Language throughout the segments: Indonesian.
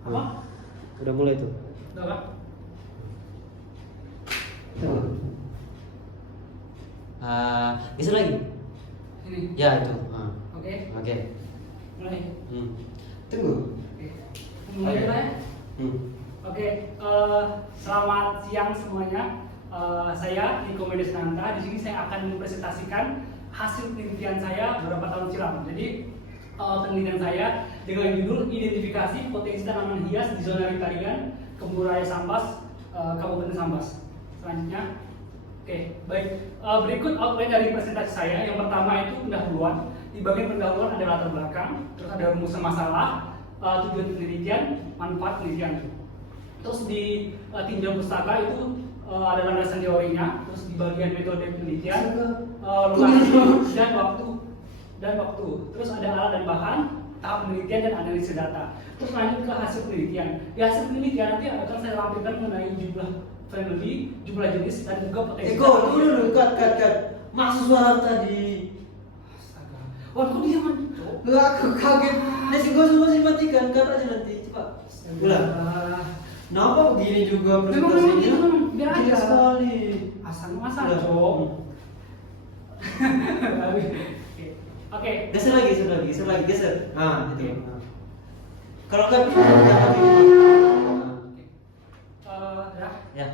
Apa? Udah mulai tuh. Udah kan? Geser lagi. Ini. Ya itu. Oke. Oke. Mulai. Tunggu. Oke. Mulai dulu ya. Oke. Selamat siang semuanya. Saya Niko Medesnanta. Di sini saya akan mempresentasikan hasil penelitian saya beberapa tahun silam. Jadi penelitian saya dengan judul identifikasi potensi tanaman hias di zona riparian Kebun Raya Sambas, Kabupaten Sambas. Selanjutnya, oke, baik. Berikut outline dari presentasi saya. Yang pertama itu pendahuluan. Di bagian pendahuluan ada latar belakang, terus ada rumusan masalah, tujuan penelitian, manfaat penelitian. Terus di tinjau pustaka itu ada landasan teorinya. Terus di bagian metode penelitian, lokasi dan waktu. Terus ada alat dan bahan, tahap penelitian dan analisis data. Terus lanjut ke hasil penelitian. Di hasil penelitian nanti akan saya lampirkan mengenai jumlah family, jumlah jenis dan juga potensi. Tunggu dulu, cut. Maksud suara tadi. Astaga. Wah, kok dia man? Enggak, aku kaget. Nasi gue semua matikan, cut aja nanti. Coba. Ulang. Kenapa begini juga presentasinya? Biar aja. Jelas sekali. Asal masalah, Cok. Oke. Geser lagi, geser. Nah, itu. Kalau nggak Ya.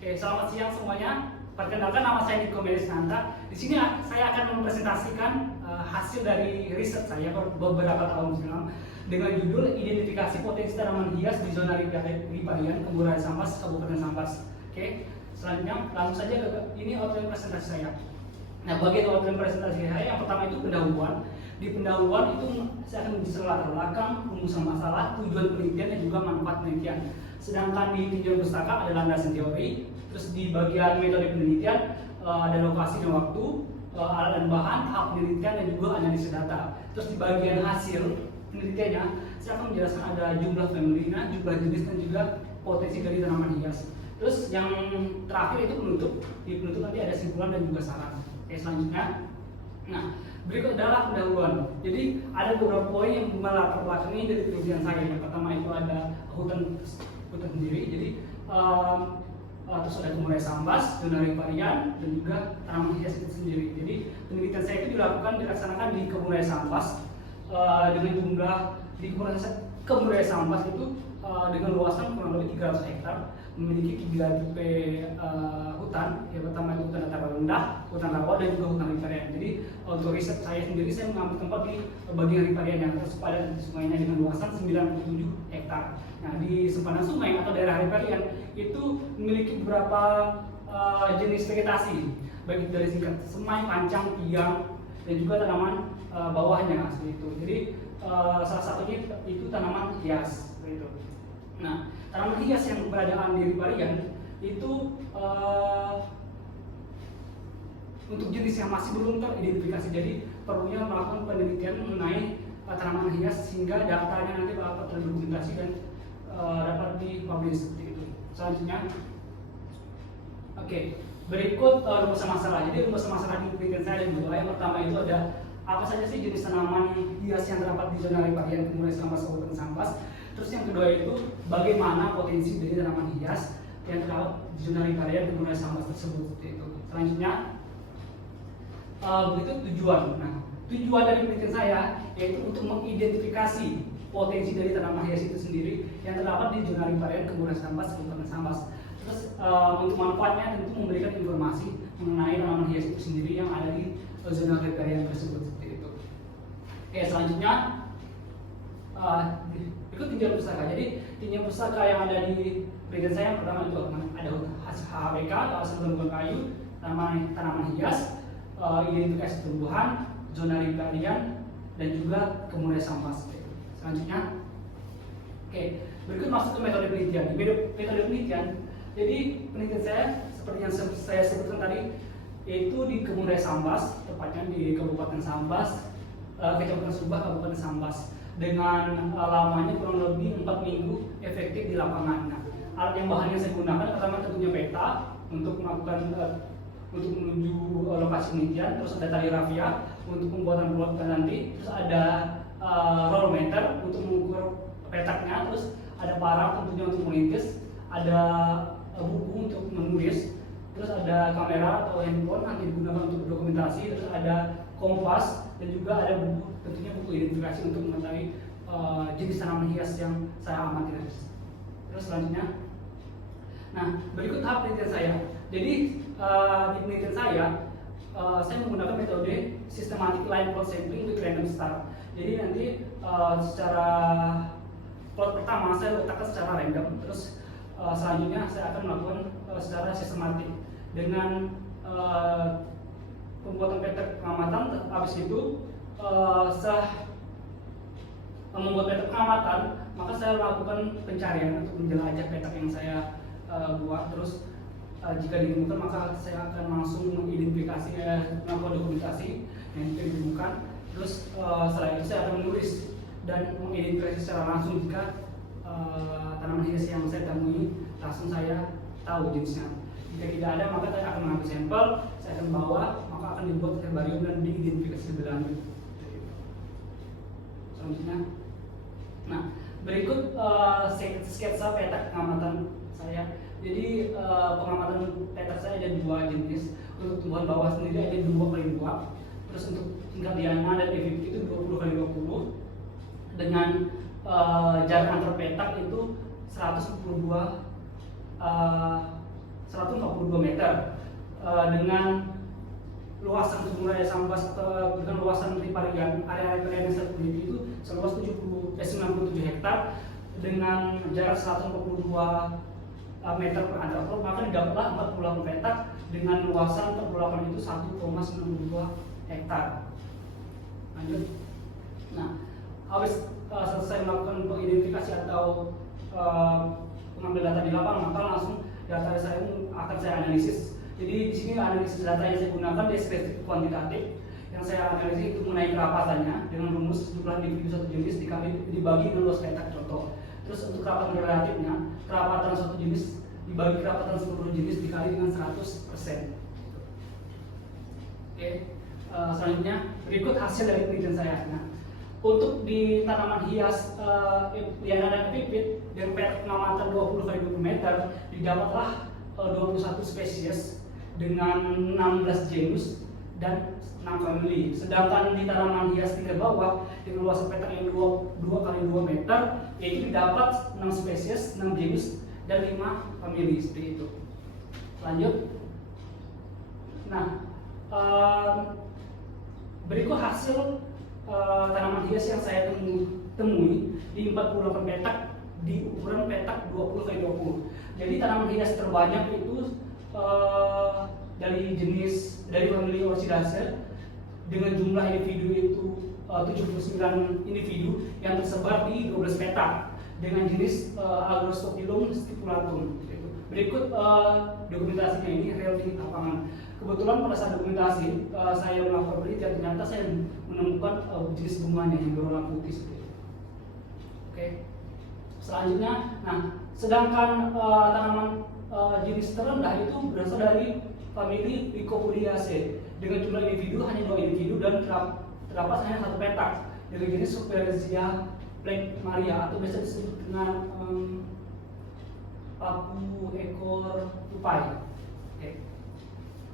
Oke, selamat siang semuanya. Perkenalkan, nama saya Niko Medesnanta. Di sini saya akan mempresentasikan hasil dari riset saya beberapa tahun silam dengan judul identifikasi potensi tanaman hias di zona riparian Kebun Raya Sambas, Kabupaten Sambas. Oke, selanjutnya langsung saja ke ini outline presentasi saya. Nah, bagian outline presentasi saya yang pertama itu pendahuluan. Di pendahuluan itu saya akan menjelaskan latar belakang, rumusan masalah, tujuan penelitian dan juga manfaat penelitian. Sedangkan di tinjauan pustaka ada landasan teori. Terus di bagian metode penelitian ada lokasi dan waktu, alat dan bahan, tahap penelitian dan juga analisis data. Terus di bagian hasil penelitiannya saya akan menjelaskan ada jumlah family-nya, jumlah jenis dan juga potensi dari tanaman hias. Terus yang terakhir itu penutup. Di penutup nanti ada simpulan dan juga saran. Oke, selanjutnya. Nah, berikut adalah pendahuluan. Jadi ada beberapa poin yang melatar belakangi dari penelitian saya. Yang pertama itu ada hutan sendiri. Jadi terus ada Kebun Raya Sambas, zona riparian dan juga tanaman hias itu sendiri. Jadi penelitian saya itu dilaksanakan di Kebun Raya Sambas dengan jumlah di Kebun Raya Sambas itu dengan luasan kurang lebih 300 hektar, memiliki 3 tipe hutan. Yang pertama itu hutan dataran rendah, hutan rawa dan juga hutan riparian. Jadi untuk riset saya sendiri saya mengambil tempat di bagian riparian yang tersepadan di sungainya dengan luasan 97 hektar. Nah, di sempadan sungai atau daerah riparian itu memiliki beberapa jenis vegetasi, baik dari singkat semai, pancang, tiang dan juga tanaman bawahnya seperti itu. Jadi salah satunya itu tanaman hias seperti itu. Nah, tanaman hias yang beradaan di riparian itu untuk jenis yang masih belum teridentifikasi, jadi perlunya melakukan penelitian mengenai tanaman hias sehingga datanya nanti dapat terdokumentasi dan dapat dipublish seperti itu. Selanjutnya, oke, berikut rumusan masalah. Jadi rumusan masalah di penelitian saya dan yang pertama itu ada apa saja sih jenis tanaman hias yang terdapat di zona riparian Kebun Raya Sambas, Kabupaten Sambas. Terus yang kedua itu bagaimana potensi dari tanaman hias yang terdapat di zona riparian Kebun Raya Sambas tersebut seperti itu. Selanjutnya, begitu tujuan. Nah, tujuan dari penelitian saya yaitu untuk mengidentifikasi potensi dari tanaman hias itu sendiri yang terdapat di zona riparian Kebun Raya Sambas, Kabupaten Sambas. Terus untuk manfaatnya tentu memberikan informasi mengenai tanaman hias itu sendiri yang ada di zona riparian tersebut seperti itu. Oke, selanjutnya ikut tinjauan pustaka. Jadi tinjauan pustaka yang ada di penelitian saya yang pertama itu ada HBK, kawasan tumbuhan kayu, tanaman hias, identifikasi tumbuhan, zona riparian dan juga Kebun Raya Sambas. Selanjutnya, oke, berikut masuk ke metode penelitian. Di metode penelitian, jadi penelitian saya seperti yang saya sebutkan tadi, yaitu di Kebun Raya Sambas, tepatnya di Kabupaten Sambas, Kecamatan Subah, Kabupaten Sambas, dengan lamanya kurang lebih 4 minggu efektif di lapangan. Nah, alat yang bahannya saya gunakan pertama tentunya peta untuk melakukan untuk menuju lokasi penelitian, terus ada tali rafia untuk pembuatan nanti, terus ada roll meter untuk mengukur petaknya, terus ada parang tentunya untuk melintis, ada buku untuk menulis, terus ada kamera atau handphone nanti digunakan untuk dokumentasi, terus ada kompas, dan juga ada buku, tentunya buku identifikasi untuk mengetahui jenis tanaman hias yang saya amati. Terus selanjutnya, nah berikut tahap penelitian saya. Jadi di penelitian saya menggunakan metode systematic line plot sampling with random start. Jadi nanti secara plot pertama saya letakkan secara random, terus selanjutnya saya akan melakukan secara sistematik dengan pembuatan petak pengamatan. Habis itu setelah membuat petak pengamatan, maka saya lakukan pencarian untuk menjelajah petak yang saya buat. Terus jika ditemukan, maka saya akan langsung mengidentifikasi, melakukan dokumentasi yang ditemukan. Terus setelah itu saya akan menulis dan mengidentifikasi secara langsung jika tanaman hias yang saya temui langsung saya tahu jenisnya. Jika tidak ada, maka saya akan mengambil sampel, saya akan bawa, maka akan dibuat herbarium dan diidentifikasi lebih lanjut. Selanjutnya, nah berikut sketsa petak pengamatan saya. Jadi pengamatan petak saya ada 2 jenis. Untuk tumbuhan bawah sendiri ada 2x2. Terus untuk tingkat diana dan EVP itu 20x20 dengan jarak antar petak itu 142 meter dengan luasan sumur daya sambas dengan luasan riparian area yang saya teliti itu seluas 97 hektar dengan jarak 142 meter per antar plot, maka didapatlah 48 petak dengan luasan 48 itu 1,92 hektar. Lanjut. Nah, habis selesai melakukan pengidentifikasi atau mengambil data di lapangan, maka langsung data saya akan saya analisis. Jadi di sini analisis data yang saya gunakan deskriptif kuantitatif. Yang saya analisis itu mengenai kerapatannya dengan rumus jumlah individu satu jenis dibagi dengan luas petak contoh. Terus untuk kerapatan relatifnya, kerapatan suatu jenis dibagi kerapatan seluruh jenis dikali dengan 100%. Oke, selanjutnya berikut hasil dari penelitian saya. Nah, untuk di tanaman hias liana dan pipit dengan petak pengamatan 20x20 meter didapatlah 21 spesies dengan 16 genus dan 6 famili. Sedangkan di tanaman hias tingkat bawah dengan luasan petak yang 2x2 meter yaitu didapat 6 spesies, 6 genus dan 5 famili seperti itu. Lanjut. Nah, berikut hasil tanaman hias yang saya temui di 48 petak di ukuran petak 20x20. Jadi tanaman hias terbanyak itu dari famili Orchidaceae dengan jumlah individu itu 79 individu yang tersebar di 12 petak dengan jenis Agrostophyllum stipulatum. Berikut dokumentasinya ini real di lapangan. Kebetulan pada saat dokumentasi saya melakukan penelitian, ternyata saya menemukan jenis bunganya yang berwarna putih seperti itu. Oke. Selanjutnya, nah sedangkan tanaman jenis terendah itu berasal dari famili Lycopodiaceae dengan jumlah individu hanya 2 individu dan terdapat hanya 1 petak dengan jenis Superzia plekmaria atau biasa disebut dengan paku ekor tupai. Oke.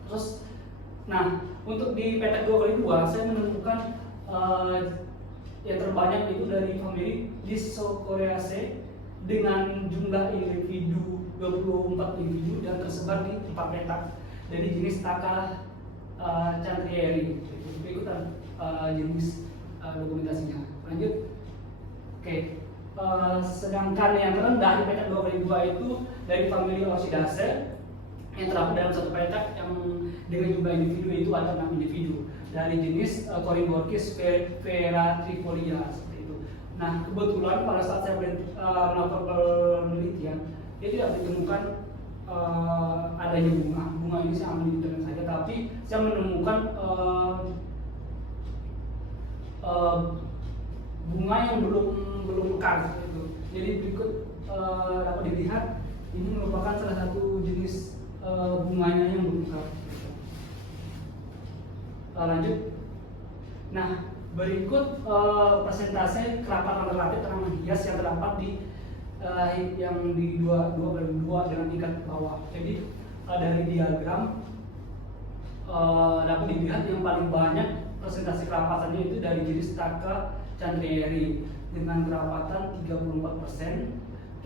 Terus, nah untuk di petak 2x2 saya menemukan yang terbanyak itu dari famili Lycocoreaceae dengan jumlah individu 24 individu dan tersebar di 4 petak dari jenis Taka Chantrieri. Ikutan jenis dokumentasinya. Lanjut. Oke. Sedangkan yang terendah di petak 2x2 itu dari famili Orchidaceae yang terdapat dalam 1 petak yang dengan jumlah individu itu ada 6 individu dari jenis Corymborchis veratrifolia seperti itu. Nah, kebetulan pada saat saya melakukan penelitian, dia tidak ditemukan adanya bunga. Bunga ini saya ambil di internet saja, tapi saya menemukan bunga yang belum mekar itu. Jadi berikut dapat dilihat ini merupakan salah satu jenis bunganya yang belum mekar. Lanjut. Nah, Berikut persentase kerapatan relatif tanaman hias yang terdapat di dua dengan tingkat bawah. Jadi dari diagram dapat dilihat yang paling banyak persentase kerapatannya itu dari jenis Stacca chantrieri dengan kerapatan 34%.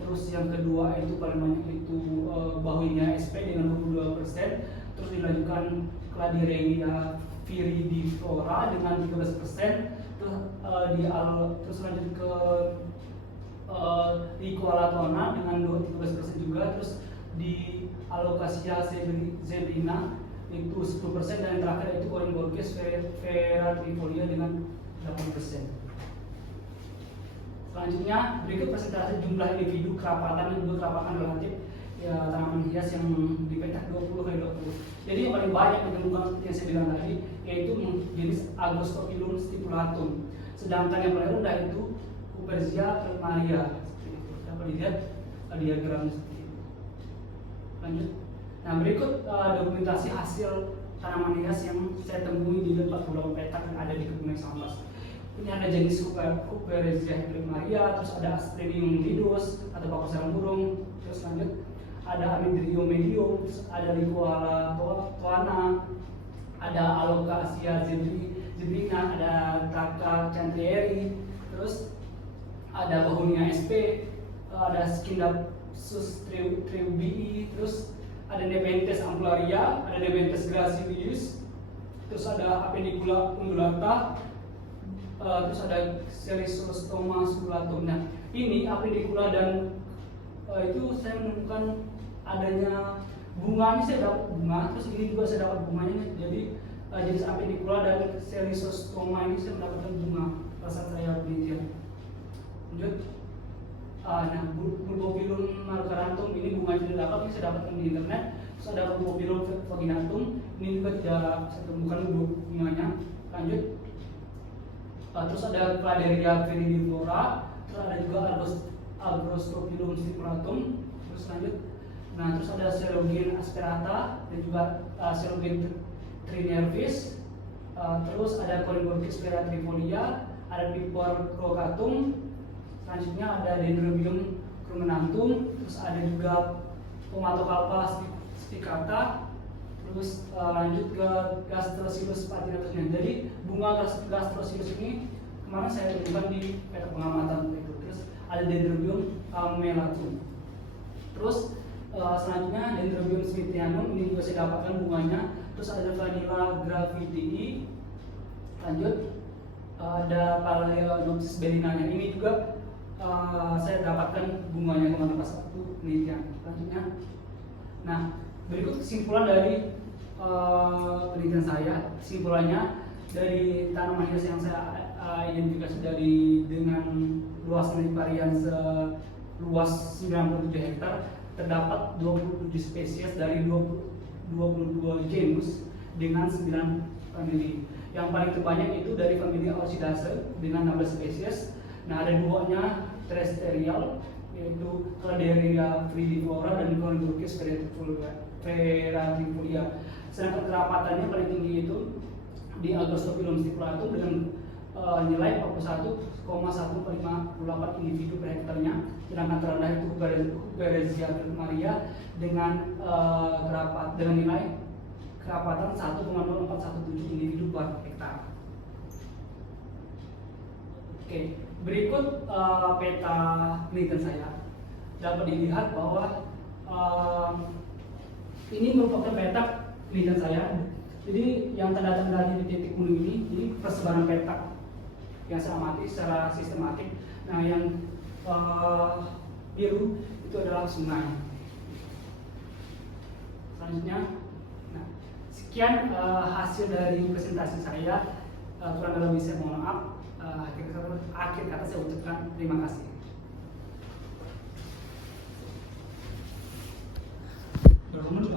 Terus yang kedua itu paling banyak itu bahunya SP dengan 22%. Terus dilanjutkan Cladyrenia viridiflora dengan 13%. Terus lanjut ke Liqualatona dengan 13% juga. Terus di Alocasia zebrina itu 10%, dan yang terakhir itu Corymborchis veratrifolia dengan 8%. Selanjutnya berikut persentase jumlah individu kerapatan dan juga kerapatan relatif tanaman hias yang dipetak 20/20. Jadi yang paling banyak ditemukan yang saya bilang tadi yaitu jenis Agrostophyllum stipulatum. Sedangkan yang paling rendah itu Cuperzia pleumaria. Dapat dilihat diagram seperti itu. Lanjut. Nah, berikut dokumentasi hasil tanaman hias yang saya temui di 48 petak yang ada di kebun Sambas. Ini ada jenis Cuperzia pleumaria, terus ada Asplenium nidus atau bakau sarang burung, terus lanjut ada Amydrium medium, terus ada Liqualatona, ada Alocasia zebrina, ada Stacca chantrieri, terus ada Begonia sp, ada Scindapsus treubii, terus ada Nepenthes ampullaria, ada Nepenthes gracilius, terus ada Apendicula undulata, terus ada Sericostoma subulatum. Nah, ini Apendicula dan itu saya menemukan adanya bunganya, saya dapat bunga, terus ini juga saya dapat bunganya. Jadi jenis Apendicula dan Sericostoma ini saya mendapatkan bunga pada saat saya penelitian. Lanjut. Nah, Bulbophyllum marcarantum ini bunganya tidak dapat, ini saya dapatkan di internet. Terus ada Bulbophyllum vaginatum, ini juga tidak saya temukan bunganya. Lanjut. Terus ada Claderia viridiflora, terus ada juga Agrostophyllum stipulatum. Terus lanjut. Nah, terus ada Celogen asperata dan juga Celogen trinervis. Terus ada Corymborchis veratrifolia, ada Pipor crocatum. Selanjutnya ada Dendrobium crumenantum, terus ada juga Pomatocarpa spicata, terus lanjut ke Gastroscylus patinatusnya. Jadi bunga Gastroscylus ini kemarin saya temukan di petak pengamatan itu. Terus ada Dendrobium melatum. Terus selanjutnya Dendrobium smithianum, ini juga saya dapatkan bunganya. Terus ada Vanilla gravitii. Lanjut ada Phalaenopsis belinanya, ini juga saya dapatkan bunganya kemarin pas waktu penelitian. Selanjutnya, nah berikut kesimpulan dari penelitian saya. Kesimpulannya dari tanaman hias yang saya identifikasi dengan luas varian seluas 97 hektar, terdapat 27 spesies dari 22 genus dengan 9 famili. Yang paling terbanyak itu dari famili Orchidaceae dengan 16 spesies. Nah, ada duanya terestrial yaitu Claderia viridiflora dan Corymborchis veratrifolia. Sedangkan kerapatannya paling tinggi itu di Agrostophyllum stipulatum dengan nilai 41,158 individu per hektarnya. Sedangkan terendah itu Cuperzia pleumaria dengan nilai kerapatan 1,0417 individu per hektar. Oke, berikut peta penelitian saya. Dapat dilihat bahwa ini merupakan peta penelitian saya. Jadi yang tanda-tanda di titik kuning ini persebaran petak yang saya amati secara sistematik. Nah, yang biru itu adalah sungai. Selanjutnya, nah, sekian hasil dari presentasi saya. Kurang lebih saya mohon maaf. Akhir kata saya ucapkan terima kasih.